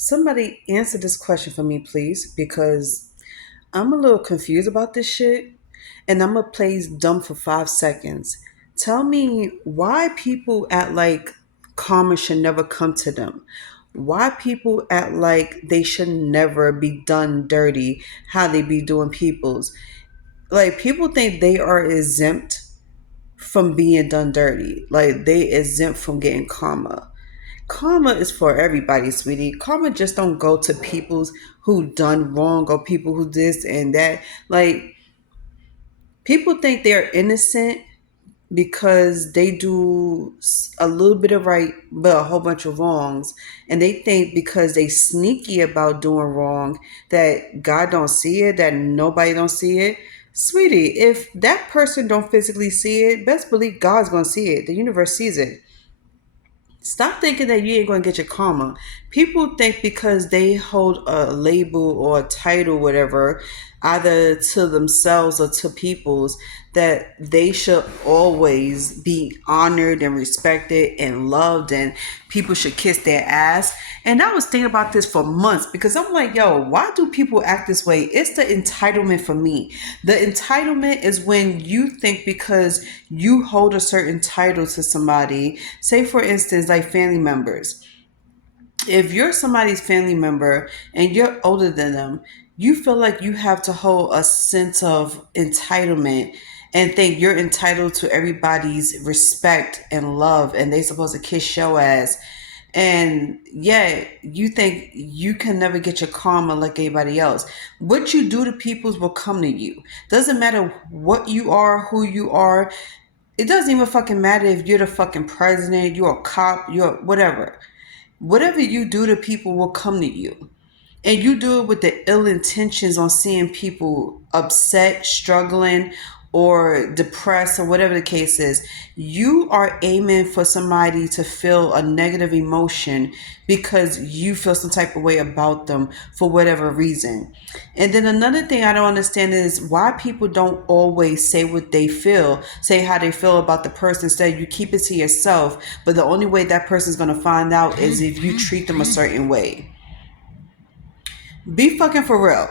Somebody answer this question for me, please, because I'm a little confused about this shit. And I'm gonna play dumb for 5 seconds. Tell me why people act like karma should never come to them. Why people act like they should never be done dirty, how they be doing people's. Like, people think they are exempt from being done dirty. Like, they exempt from getting karma. Karma is for everybody, sweetie. Karma just don't go to people's who done wrong or people who this and that. Like, people think they're innocent because they do a little bit of right but a whole bunch of wrongs, and they think because they sneaky about doing wrong that God don't see it, that nobody don't see it. Sweetie, if that person don't physically see it, best believe God's gonna see it. The universe sees it. Stop thinking that you ain't going to get your karma. People think because they hold a label or a title, whatever, either to themselves or to people's, that they should always be honored and respected and loved, and people should kiss their ass. And I was thinking about this for months because I'm like, yo, why do people act this way? It's the entitlement for me. The entitlement is when you think because you hold a certain title to somebody, say for instance, like family members. If you're somebody's family member and you're older than them, you feel like you have to hold a sense of entitlement and think you're entitled to everybody's respect and love, and they supposed to kiss your ass. And yet you think you can never get your karma like anybody else. What you do to people's will come to you. Doesn't matter what you are, who you are. It doesn't even fucking matter if you're the fucking president, you're a cop, you're whatever. Whatever you do to people will come to you. And you do it with the ill intentions on seeing people upset, struggling, or depressed, or whatever the case is. You are aiming for somebody to feel a negative emotion because you feel some type of way about them for whatever reason. And then another thing I don't understand is why people don't always say what they feel, say how they feel about the person. Instead, you keep it to yourself, but the only way that person's going to find out is if you treat them a certain way. Be fucking for real.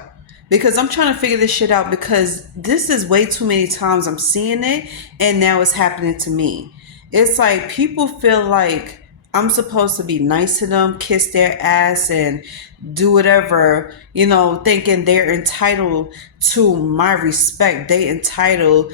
Because I'm trying to figure this shit out, because this is way too many times I'm seeing it and now it's happening to me. It's like people feel like I'm supposed to be nice to them, kiss their ass and do whatever, thinking they're entitled to my respect. They entitled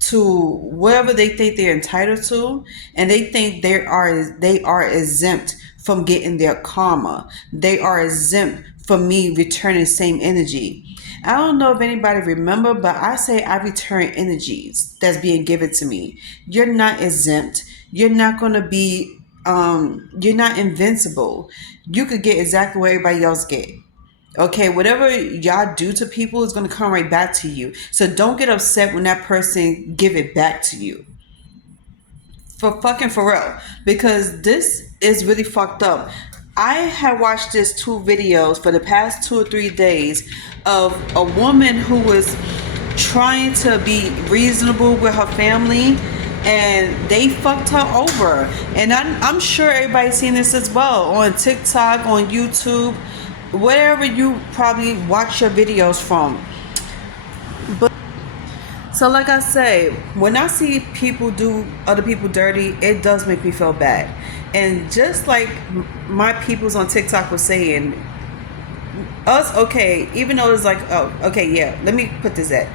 to whatever they think they're entitled to, and they think they are exempt from getting their karma. They are exempt from me returning same energy. I don't know if anybody remember, but I say I return energies that's being given to me. You're not exempt. You're not going to be you're not invincible. You could get exactly what everybody else get. Okay, whatever y'all do to people is going to come right back to you. So don't get upset when that person give it back to you. For real. Because this is really fucked up. I had watched this two videos for the past 2 or 3 days of a woman who was trying to be reasonable with her family, and they fucked her over. And I'm sure everybody's seen this as well on TikTok, on YouTube, wherever you probably watch your videos from. But so, like I say, when I see people do other people dirty, it does make me feel bad. And just like my peoples on TikTok was saying, us, okay, even though it's like, oh, okay, yeah, let me put this at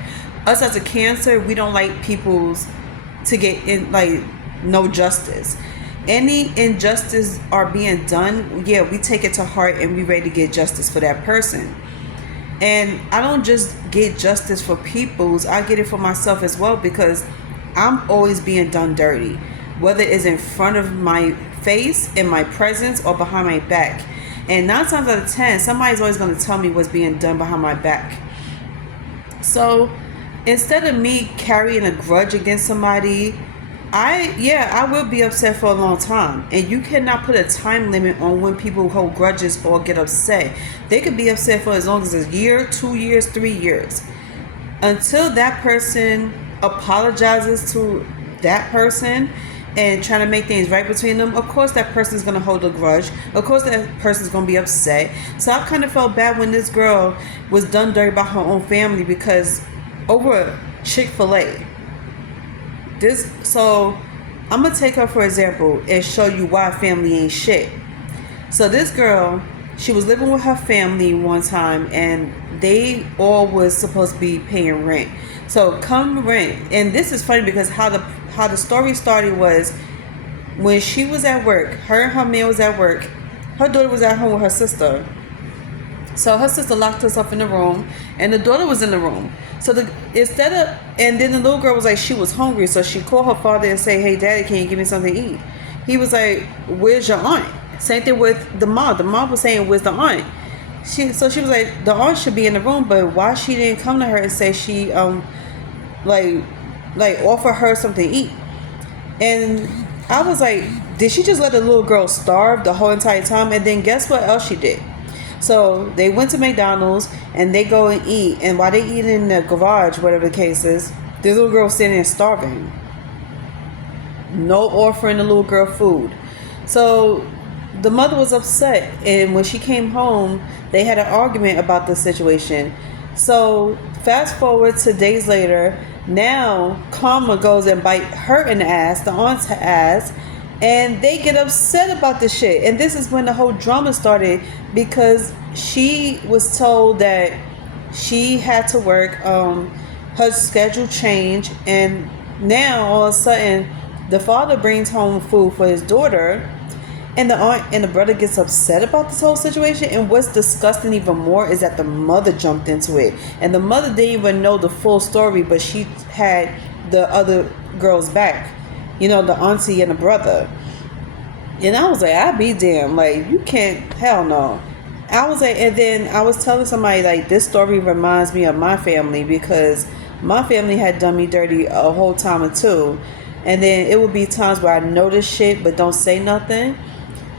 us as a Cancer, we don't like people's to get in, like, no justice. Any injustice are being done, yeah, we take it to heart and we ready to get justice for that person. And I don't just get justice for people's, I get it for myself as well, because I'm always being done dirty, whether it's in front of my face, in my presence, or behind my back. And 9 times out of 10, somebody's always going to tell me what's being done behind my back. So instead of me carrying a grudge against somebody, I will be upset for a long time. And you cannot put a time limit on when people hold grudges or get upset. They could be upset for as long as a year, 2 years, 3 years. Until that person apologizes to that person and trying to make things right between them, of course that person's going to hold a grudge. Of course that person's going to be upset. So I kind of felt bad when this girl was done dirty by her own family because over Chick-fil-A. So I'm going to take her for example and show you why family ain't shit. So this girl, she was living with her family one time and they all was supposed to be paying rent. So come rent, and this is funny because how the story started was when she was at work, her and her man was at work, her daughter was at home with her sister. So her sister locked herself in the room and the daughter was in the room. So and then the little girl was like, she was hungry, so she called her father and say, hey daddy, can you give me something to eat? He was like, where's your aunt? Same thing with the mom. The mom was saying, where's the aunt? So she was like, the aunt should be in the room, but why she didn't come to her and say she like offer her something to eat? And I was like, did she just let the little girl starve the whole entire time? And then guess what else she did? So they went to McDonald's and they go and eat, and while they eat in the garage, whatever the case is, this little girl sitting there starving, no offering the little girl food. So the mother was upset, and when she came home they had an argument about the situation. So fast forward to days later, now Karma goes and bite her in the ass, the aunt's ass, and they get upset about the shit. And this is when the whole drama started because she was told that she had to work, her schedule changed, and now all of a sudden the father brings home food for his daughter, and the aunt and the brother gets upset about this whole situation. And what's disgusting even more is that the mother jumped into it, and the mother didn't even know the full story, but she had the other girls back, the auntie and the brother. And I was like, I'd be damned, like, you can't, hell no. I was like, and then I was telling somebody, like, this story reminds me of my family because my family had done me dirty a whole time or two. And then it would be times where I notice shit but don't say nothing.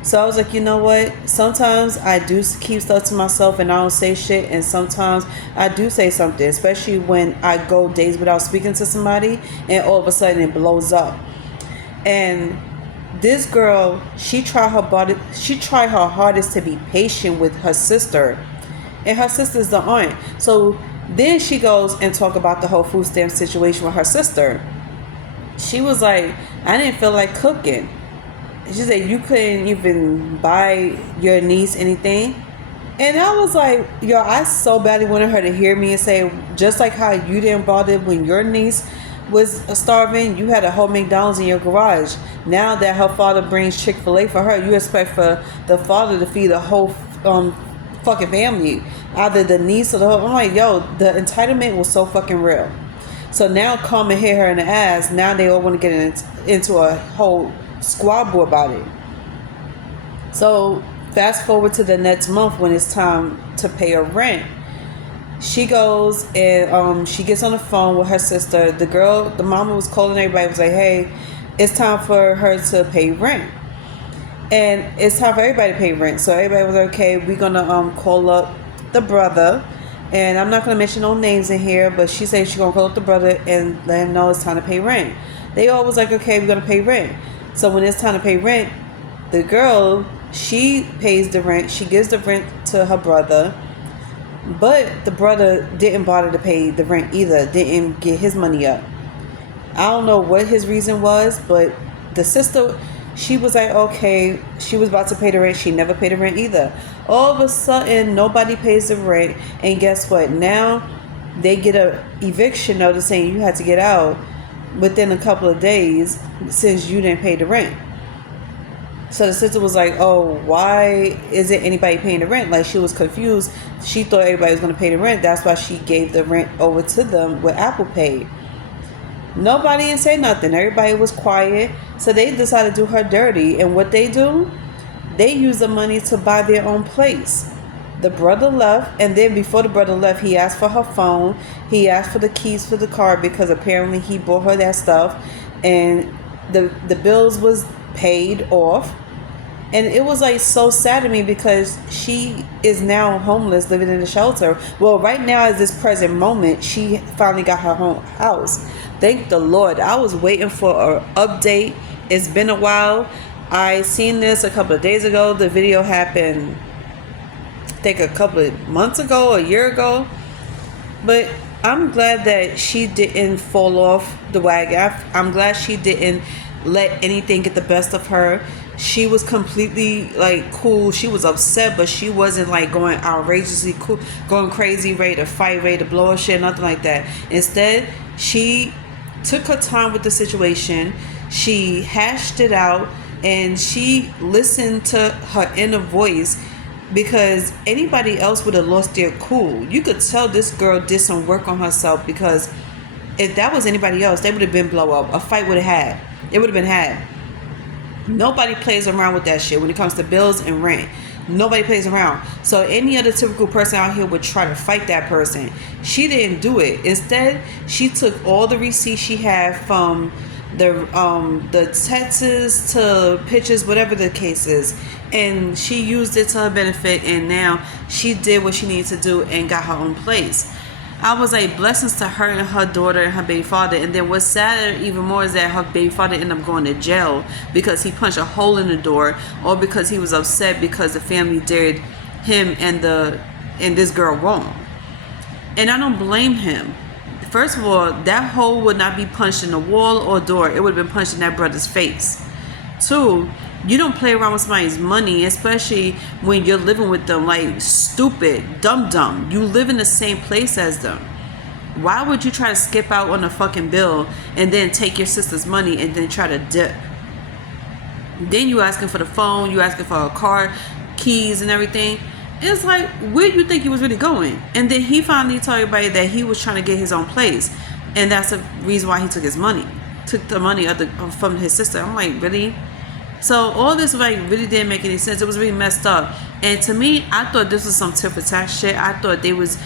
So I was like, you know what? Sometimes I do keep stuff to myself and I don't say shit. And sometimes I do say something, especially when I go days without speaking to somebody and all of a sudden it blows up. And this girl, she tried her hardest to be patient with her sister. And her sister's the aunt. So then she goes and talk about the whole food stamp situation with her sister. She was like, I didn't feel like cooking. She said, you couldn't even buy your niece anything. And I was like, yo, I so badly wanted her to hear me and say, just like how you didn't bother when your niece was starving, you had a whole McDonald's in your garage. Now that her father brings Chick-fil-A for her, you expect for the father to feed the whole fucking family, either the niece or the whole. I'm like, yo, the entitlement was so fucking real. So now Karma hit her in the ass. Now they all want to get into a whole squabble about it. So fast forward to the next month when it's time to pay her rent. She goes and she gets on the phone with her sister. The mama was calling everybody, was like, hey, it's time for her to pay rent. And it's time for everybody to pay rent. So everybody was like, okay, we're going to call up the brother. And I'm not going to mention no names in here, but she said she's going to call up the brother and let him know it's time to pay rent. They all was like, okay, we're going to pay rent. So when it's time to pay rent, the girl, she pays the rent. She gives the rent to her brother. But the brother didn't bother to pay the rent either. Didn't get his money up. I don't know what his reason was, but the sister, she was like, okay, she was about to pay the rent. She never paid the rent either. All of a sudden, nobody pays the rent. And guess what? Now they get a eviction notice saying you had to get out within a couple of days since you didn't pay the rent. So the sister was like, oh, why isn't anybody paying the rent? Like, she was confused. She thought everybody was going to pay the rent. That's why she gave the rent over to them with Apple Pay. Nobody didn't say nothing. Everybody was quiet. So they decided to do her dirty. And what they do? They use the money to buy their own place. The brother left, and then before the brother left, he asked for her phone. He asked for the keys for the car because apparently he bought her that stuff. And the bills was paid off. And it was like so sad to me because she is now homeless, living in a shelter. Well, right now at this present moment, she finally got her home house. Thank the Lord. I was waiting for an update It's been a while. I seen this a couple of days ago. The video happened, I think, a couple of months ago, a year ago. But I'm glad that she didn't fall off the wagon. I'm glad she didn't let anything get the best of her. She was completely like cool. She was upset, but she wasn't like going outrageously cool, going crazy, ready to fight, ready to blow her shit, nothing like that. Instead, she took her time with the situation. She hashed it out and she listened to her inner voice, because anybody else would have lost their cool. You could tell this girl did some work on herself, because if that was anybody else, they would have been blow up. A fight would have had. It would have been had. Nobody plays around with that shit when it comes to bills and rent. Nobody plays around. So any other typical person out here would try to fight that person. She didn't do it. Instead, she took all the receipts she had from the texts to pictures, whatever the case is, and she used it to her benefit, and now she did what she needed to do and got her own place. I was like, blessings to her and her daughter and her baby father. And then what's sadder even more is that her baby father ended up going to jail because he punched a hole in the door, or because he was upset because the family did him and this girl wrong. And I don't blame him. First of all, that hole would not be punched in the wall or door. It would have been punched in that brother's face. Two, you don't play around with somebody's money, especially when you're living with them like stupid, dumb. You live in the same place as them. Why would you try to skip out on a fucking bill and then take your sister's money and then try to dip? Then you asking for the phone, you asking for a car, keys and everything. It's like, where do you think he was really going? And then he finally told everybody that he was trying to get his own place. And that's the reason why he took his money. Took the money from his sister. I'm like, really? So all this like really didn't make any sense. It was really messed up. And to me, I thought this was some tit for tat shit. I thought they was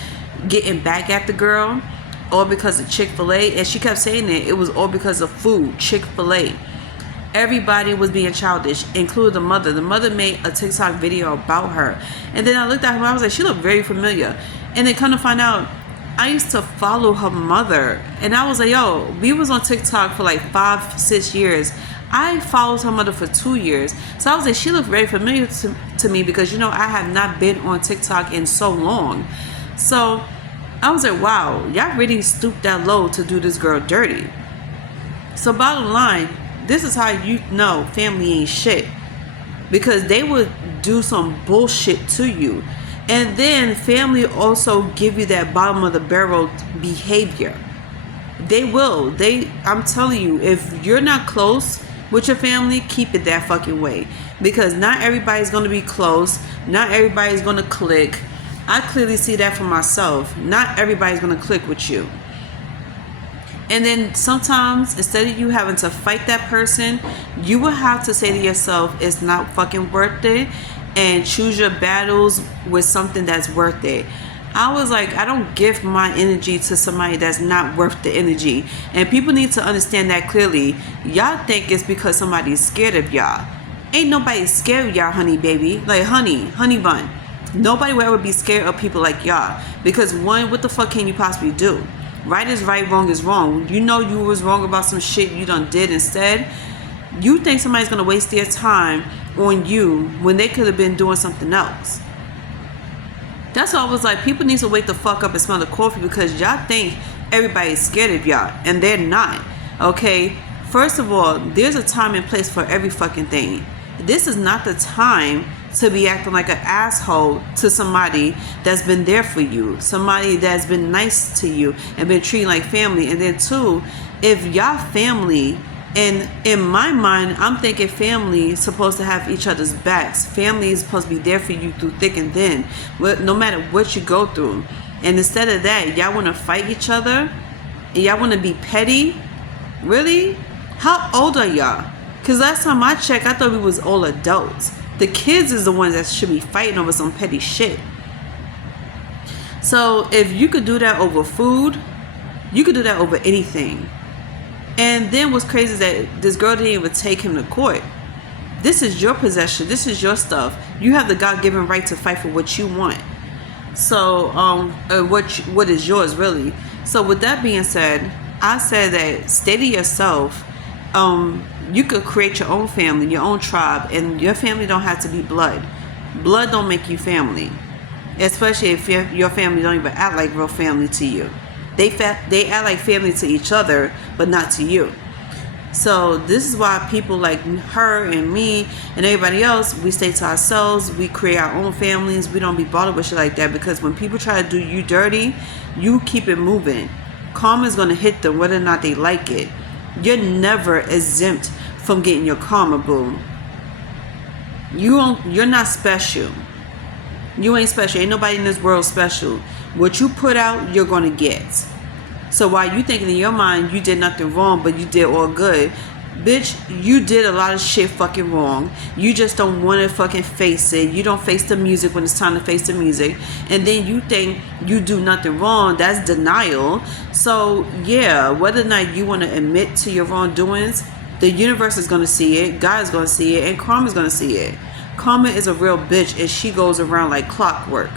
getting back at the girl all because of Chick-fil-A. And she kept saying it was all because of food, Chick-fil-A. Everybody was being childish, including the mother. The mother made a TikTok video about her. And then I looked at her, I was like, she looked very familiar. And then come to find out, I used to follow her mother. And I was like, yo, we was on TikTok for like 5-6 years. I followed her mother for 2 years. So I was like, she looked very familiar to me, because, I have not been on TikTok in so long. So I was like, wow, y'all really stooped that low to do this girl dirty. So bottom line, this is how you know family ain't shit, because they would do some bullshit to you, and then family also give you that bottom of the barrel behavior. They will. I'm telling you, if you're not close with your family, keep it that fucking way, because not everybody's going to be close. Not everybody's going to click. I clearly see that for myself. Not everybody's going to click with you. And then sometimes, instead of you having to fight that person, you will have to say to yourself, it's not fucking worth it, and choose your battles with something that's worth it. I was like, I don't give my energy to somebody that's not worth the energy. And people need to understand that clearly. Y'all think it's because somebody's scared of y'all. Ain't nobody scared of y'all, honey baby. Like honey bun. Nobody will ever be scared of people like y'all. Because one, what the fuck can you possibly do? Right is right, wrong is wrong. You know you was wrong about some shit you done did. Instead, you think somebody's gonna waste their time on you when they could have been doing something else. That's why I was like, people need to wake the fuck up and smell the coffee, because y'all think everybody's scared of y'all, and they're not. Okay? First of all, there's a time and place for every fucking thing. This is not the time to be acting like an asshole to somebody that's been there for you, somebody that's been nice to you and been treated like family. And then two, if y'all family, and in my mind, I'm thinking family is supposed to have each other's backs. Family is supposed to be there for you through thick and thin, no matter what you go through. And instead of that, y'all want to fight each other, and y'all want to be petty. Really? How old are y'all? Because last time I checked, I thought we was all adults. The kids is the ones that should be fighting over some petty shit. So if you could do that over food, you could do that over anything. And then what's crazy is that this girl didn't even take him to court. This is your possession. This is your stuff. You have the God-given right to fight for what you want. So what is yours, really. So with that being said, I said that stay to yourself. You could create your own family, your own tribe, and your family don't have to be blood. Blood don't make you family, especially if your family don't even act like real family to you. They act like family to each other, but not to you. So this is why people like her and me and everybody else, we stay to ourselves. We create our own families. We don't be bothered with shit like that, because when people try to do you dirty, you keep it moving. Karma is gonna hit them whether or not they like it. You're never exempt from getting your karma, boo. You're not special. You ain't special. Ain't nobody in this world special. What you put out, you're gonna get. So while you thinking in your mind you did nothing wrong, but you did all good, bitch, you did a lot of shit fucking wrong. You just don't want to fucking face it. You don't face the music when it's time to face the music. And then you think you do nothing wrong. That's denial. So yeah, whether or not you want to admit to your wrongdoings, the universe is going to see it. God is going to see it. And karma is going to see it. Karma is a real bitch, and she goes around like clockwork.